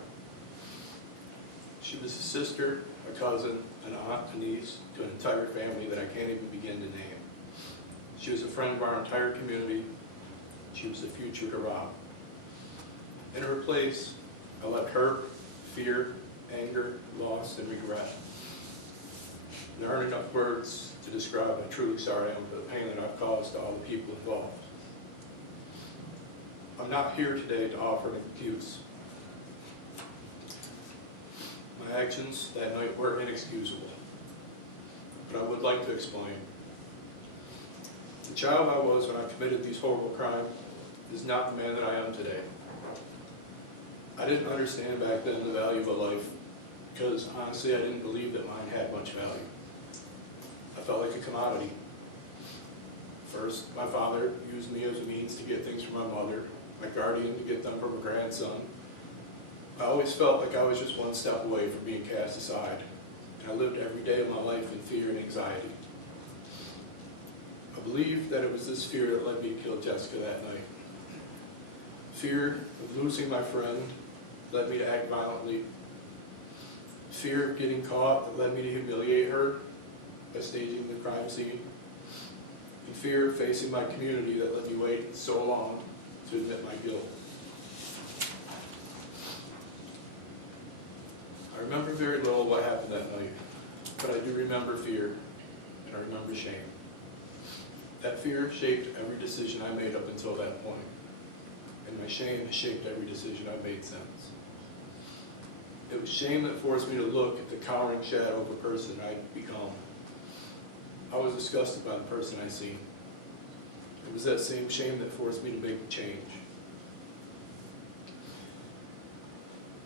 She was a sister, a cousin, an aunt, a niece, to an entire family that I can't even begin to name. She was a friend of our entire community. She was the future to Rob. In her place, I let hurt, fear, anger, loss, and regret. There aren't enough words to describe how truly sorry I am for the pain that I've caused to all the people involved. I'm not here today to offer an excuse. My actions that night were inexcusable, but I would like to explain. The child I was when I committed these horrible crimes is not the man that I am today. I didn't understand back then the value of a life because honestly I didn't believe that mine had much value. I felt like a commodity. First, my father used me as a means to get things from my mother, my guardian to get them from a grandson. I always felt like I was just one step away from being cast aside, and I lived every day of my life in fear and anxiety. I believe that it was this fear that led me to kill Jessica that night. Fear of losing my friend led me to act violently. Fear of getting caught that led me to humiliate her by staging the crime scene. And fear of facing my community that let me wait so long to admit my guilt. I remember very little of what happened that night, but I do remember fear, and I remember shame. That fear shaped every decision I made up until that point, and my shame has shaped every decision I've made since. It was shame that forced me to look at the cowering shadow of a person I'd become. I was disgusted by the person I seen. It was that same shame that forced me to make a change.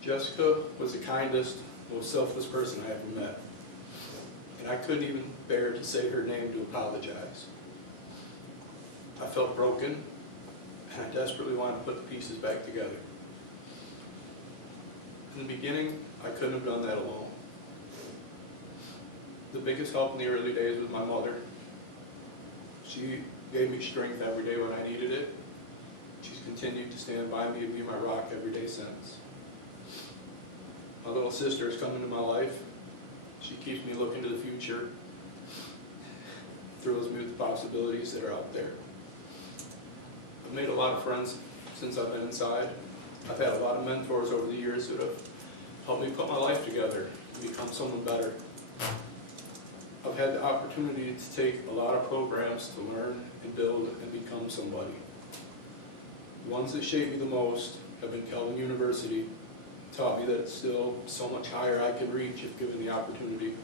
Jessica was the kindest, most selfless person I ever met, and I couldn't even bear to say her name to apologize. I felt broken, and I desperately wanted to put the pieces back together. In the beginning, I couldn't have done that alone. The biggest help in the early days was my mother. She gave me strength every day when I needed it. She's continued to stand by me and be my rock every day since. My little sister has come into my life. She keeps me looking to the future, thrills me with the possibilities that are out there. I've made a lot of friends since I've been inside. I've had a lot of mentors over the years that have helped me put my life together and become someone better. I've had the opportunity to take a lot of programs to learn and build and become somebody. The ones that shaped me the most have been Kelvin University, taught me that it's still so much higher I can reach if given the opportunity,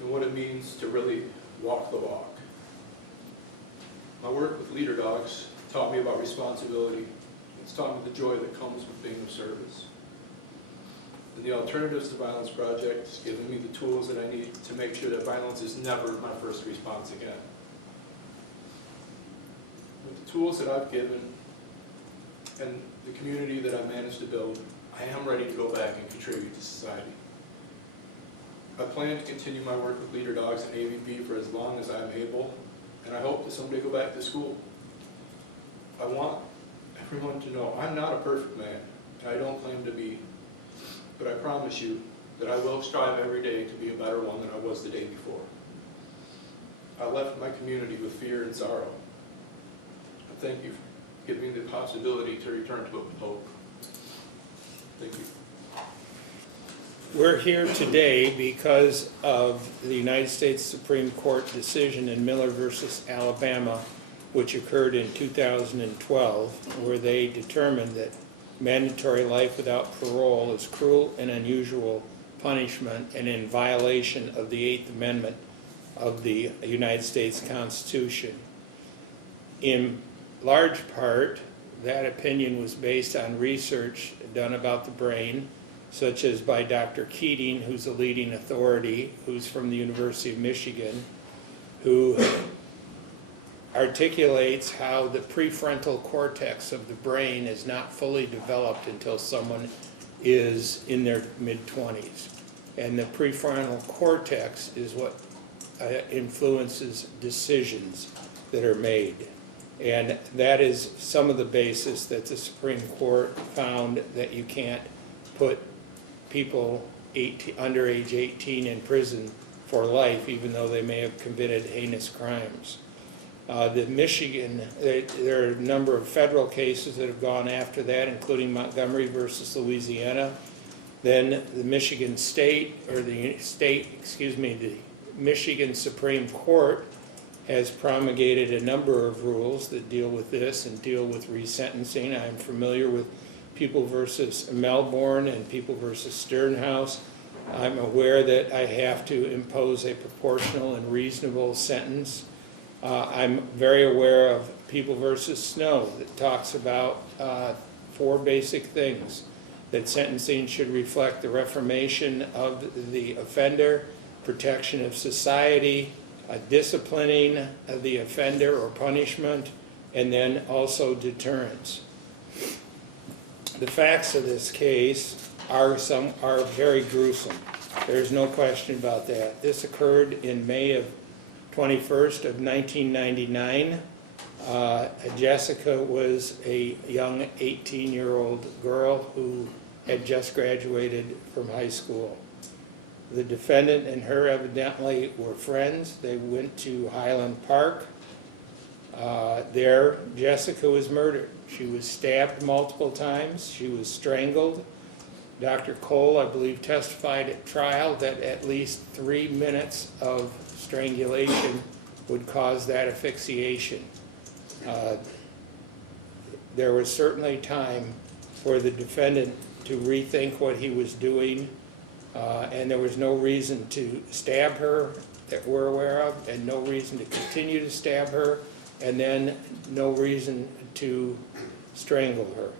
and what it means to really walk the walk. My work with leader dogs taught me about responsibility. It's taught me the joy that comes with being of service. And the Alternatives to Violence Project has given me the tools that I need to make sure that violence is never my first response again. With the tools that I've given and the community that I've managed to build, I am ready to go back and contribute to society. I plan to continue my work with leader dogs and AVP for as long as I'm able, and I hope to someday go back to school. I want everyone to know I'm not a perfect man, and I don't claim to be, but I promise you that I will strive every day to be a better one than I was the day before. I left my community with fear and sorrow. I thank you for giving me the possibility to return to it with hope. Thank you. We're here today because of the United States Supreme Court decision in Miller versus Alabama, which occurred in 2012, where they determined that mandatory life without parole is cruel and unusual punishment and in violation of the 8th Amendment of the United States Constitution. In large part, that opinion was based on research done about the brain, such as by Dr. Keating, who's a leading authority, who's from the University of Michigan, who articulates how the prefrontal cortex of the brain is not fully developed until someone is in their mid-20s. And the prefrontal cortex is what influences decisions that are made. And that is some of the basis that the Supreme Court found that you can't put people under age 18 in prison for life, even though they may have committed heinous crimes. The Michigan, there are a number of federal cases that have gone after that, including Montgomery versus Louisiana. Then the Michigan State, or the Michigan Supreme Court has promulgated a number of rules that deal with this and deal with resentencing. I'm familiar with People versus Melbourne and People versus Sternhouse. I'm aware that I have to impose a proportional and reasonable sentence. I'm very aware of People versus Snow that talks about 4 basic things: that sentencing should reflect the reformation of the offender, protection of society, disciplining of the offender or punishment, and then also deterrence. The facts of this case are very gruesome. There's no question about that. This occurred in May of 21st of 1999. Jessica was a young 18-year-old girl who had just graduated from high school. The defendant and her evidently were friends. They went to Highland Park. There, Jessica was murdered. She was stabbed multiple times. She was strangled. Dr. Cole, I believe, testified at trial that at least 3 minutes of strangulation would cause that asphyxiation. There was certainly time for the defendant to rethink what he was doing, and there was no reason to stab her that we're aware of, and no reason to continue to stab her, and then no reason to strangle her.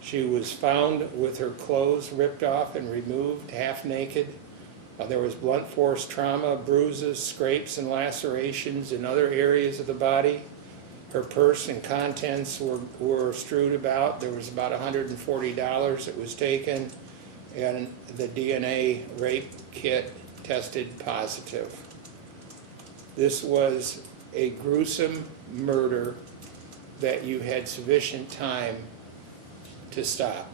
She was found with her clothes ripped off and removed, half naked. There was blunt force trauma, bruises, scrapes, and lacerations in other areas of the body. Her purse and contents were strewed about. There was about $140 that was taken, and the DNA rape kit tested positive. This was a gruesome murder that you had sufficient time to stop.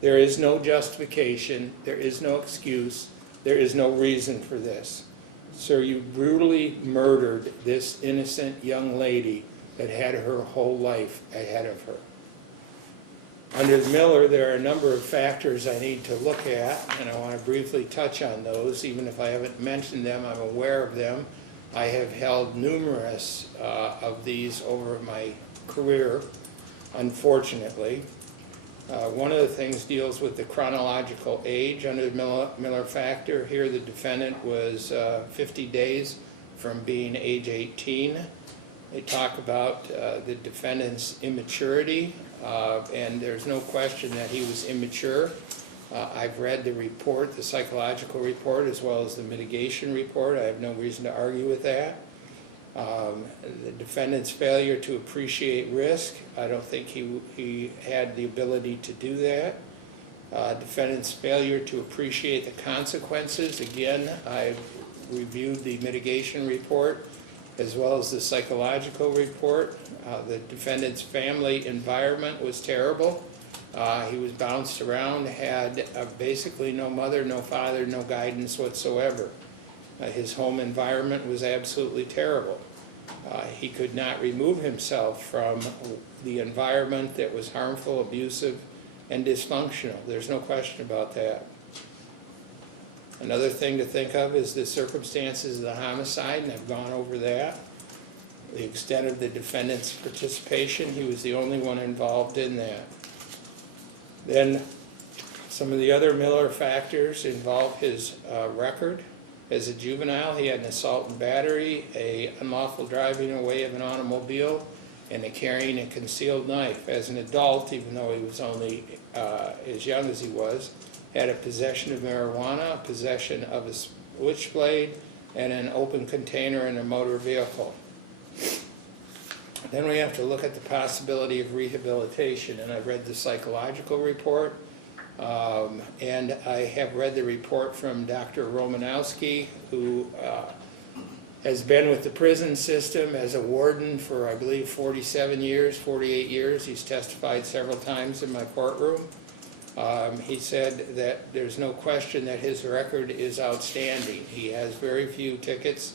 There is no justification, there is no excuse, there is no reason for this. Sir, you brutally murdered this innocent young lady that had her whole life ahead of her. Under Miller, there are a number of factors I need to look at, and I want to briefly touch on those. Even if I haven't mentioned them, I'm aware of them. I have held numerous of these over my career, unfortunately. One of the things deals with the chronological age under the Miller factor. Here the defendant was 50 days from being age 18. They talk about the defendant's immaturity, and there's no question that he was immature. I've read the report, the psychological report, as well as the mitigation report. I have no reason to argue with that. The defendant's failure to appreciate risk, I don't think he had the ability to do that. Defendant's failure to appreciate the consequences, again, I've reviewed the mitigation report as well as the psychological report. The defendant's family environment was terrible. He was bounced around, had basically no mother, no father, no guidance whatsoever. His home environment was absolutely terrible. He could not remove himself from the environment that was harmful, abusive, and dysfunctional. There's no question about that. Another thing to think of is the circumstances of the homicide, and I've gone over that. The extent of the defendant's participation, he was the only one involved in that. Then some of the other Miller factors involve his record. As a juvenile, he had an assault and battery, a unlawful driving away of an automobile, and a carrying a concealed knife. As an adult, even though he was only as young as he was, had a possession of marijuana, a possession of a switchblade, and an open container in a motor vehicle. Then we have to look at the possibility of rehabilitation, and I've read the psychological report, and I have read the report from Dr. Romanowski, who has been with the prison system as a warden for, I believe, 47 years, 48 years. He's testified several times in my courtroom. He said that there's no question that his record is outstanding. He has very few tickets,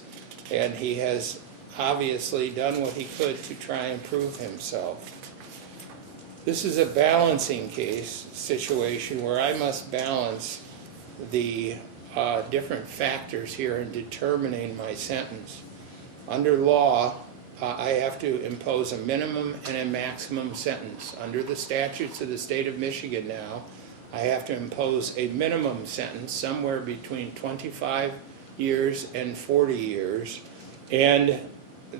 and he has obviously done what he could to try and prove himself. This is a balancing case situation where I must balance the different factors here in determining my sentence. Under law, I have to impose a minimum and a maximum sentence. Under the statutes of the state of Michigan now, I have to impose a minimum sentence somewhere between 25 years and 40 years, and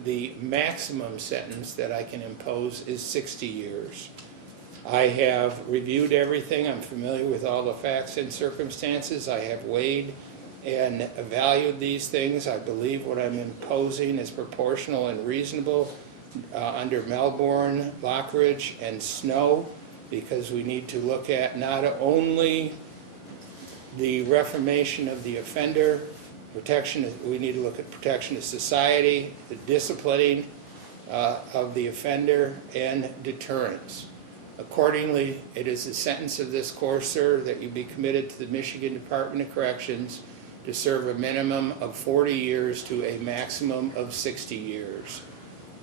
the maximum sentence that I can impose is 60 years. I have reviewed everything. I'm familiar with all the facts and circumstances. I have weighed and evaluated these things. I believe what I'm imposing is proportional and reasonable under Melbourne, Lockridge, and Snow, because we need to look at not only the reformation of the offender, we need to look at protection of society, the disciplining of the offender, and deterrence. Accordingly, it is the sentence of this course, sir, that you be committed to the Michigan Department of Corrections to serve a minimum of 40 years to a maximum of 60 years.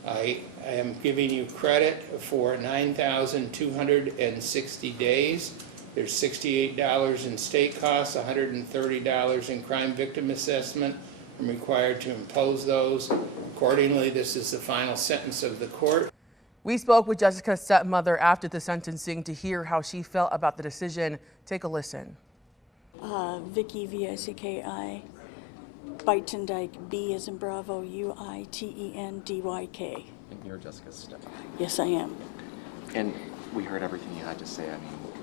I am giving you credit for 9,260 days. There's $68 in state costs, $130 in crime victim assessment. I'm required to impose those. Accordingly, this is the final sentence of the court. We spoke with Jessica's stepmother after the sentencing to hear how she felt about the decision. Take a listen. Vicki, Vicki, Buitendyk, B as in Bravo, Uitendyk. And you're Jessica's stepmother. Yes, I am. And we heard everything you had to say. I mean,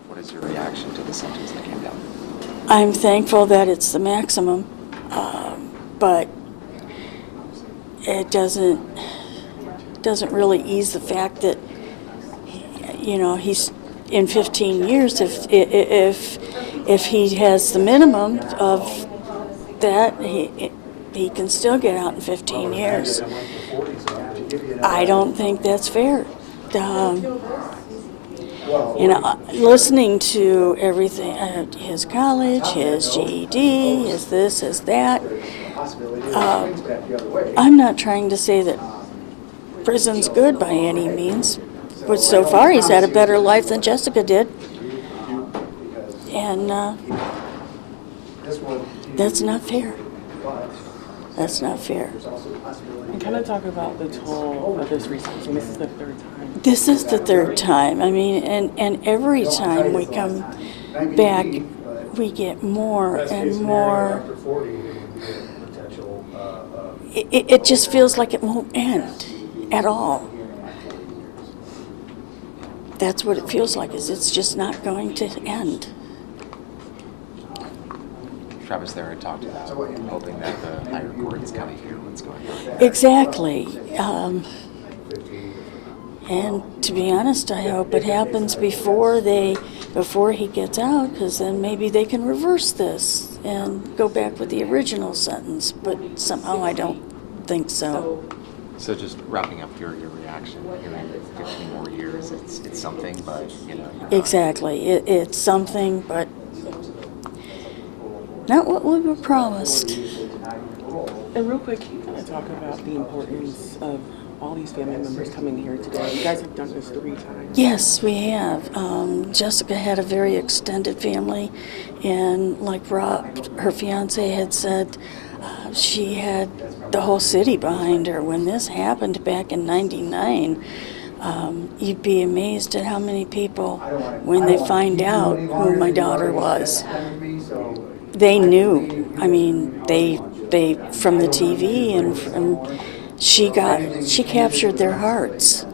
what is your reaction to the sentence that came down? I'm thankful that it's the maximum, but it doesn't really ease the fact that, you know, he's in 15 years. If he has the minimum of that, he can still get out in 15 years. I don't think that's fair. You know, listening to everything, his college, his GED, his this, his that, I'm not trying to say that prison's good by any means, but so far he's had a better life than Jessica did. And that's not fair. That's not fair. And kind of talk about the toll of this resentencing. This is the third time. This is the third time. I mean, and every time we come back, we get more and more. It just feels like it won't end at all. That's what it feels like, is it's just not going to end. Travis there had talked about hoping that the higher courts kind of hear what's going on. Exactly. And to be honest, I hope it happens before he gets out, because then maybe they can reverse this and go back with the original sentence. But somehow I don't think so. So just wrapping up your reaction, hearing 15 more years, it's something, but you know. Exactly. It's something, but not what we were promised. And real quick, can you kind of talk about the importance of all these family members coming here today? You guys have done this 3 times. Yes, we have. Jessica had a very extended family, and like Rob, her fiancé, had said, she had the whole city behind her. When this happened back in '99, you'd be amazed at how many people, when they find out who my daughter was, they knew. I mean, they from the TV, and she captured their hearts.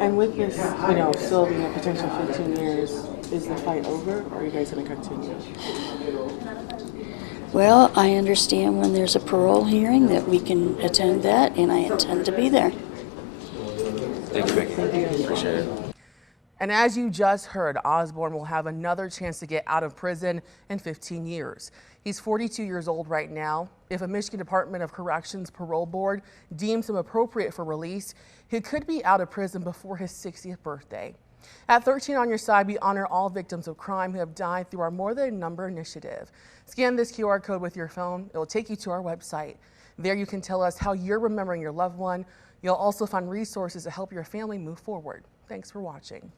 And with this, you know, still being a potential 15 years, is the fight over, or are you guys going to continue? Well, I understand when there's a parole hearing that we can attend that, and I intend to be there. Thank you, Vicki. Appreciate it. And as you just heard, Osborn will have another chance to get out of prison in 15 years. He's 42 years old right now. If a Michigan Department of Corrections parole board deems him appropriate for release, he could be out of prison before his 60th birthday. At 13 on Your Side, we honor all victims of crime who have died through our More Than a Number initiative. Scan this QR code with your phone. It will take you to our website. There you can tell us how you're remembering your loved one. You'll also find resources to help your family move forward. Thanks for watching.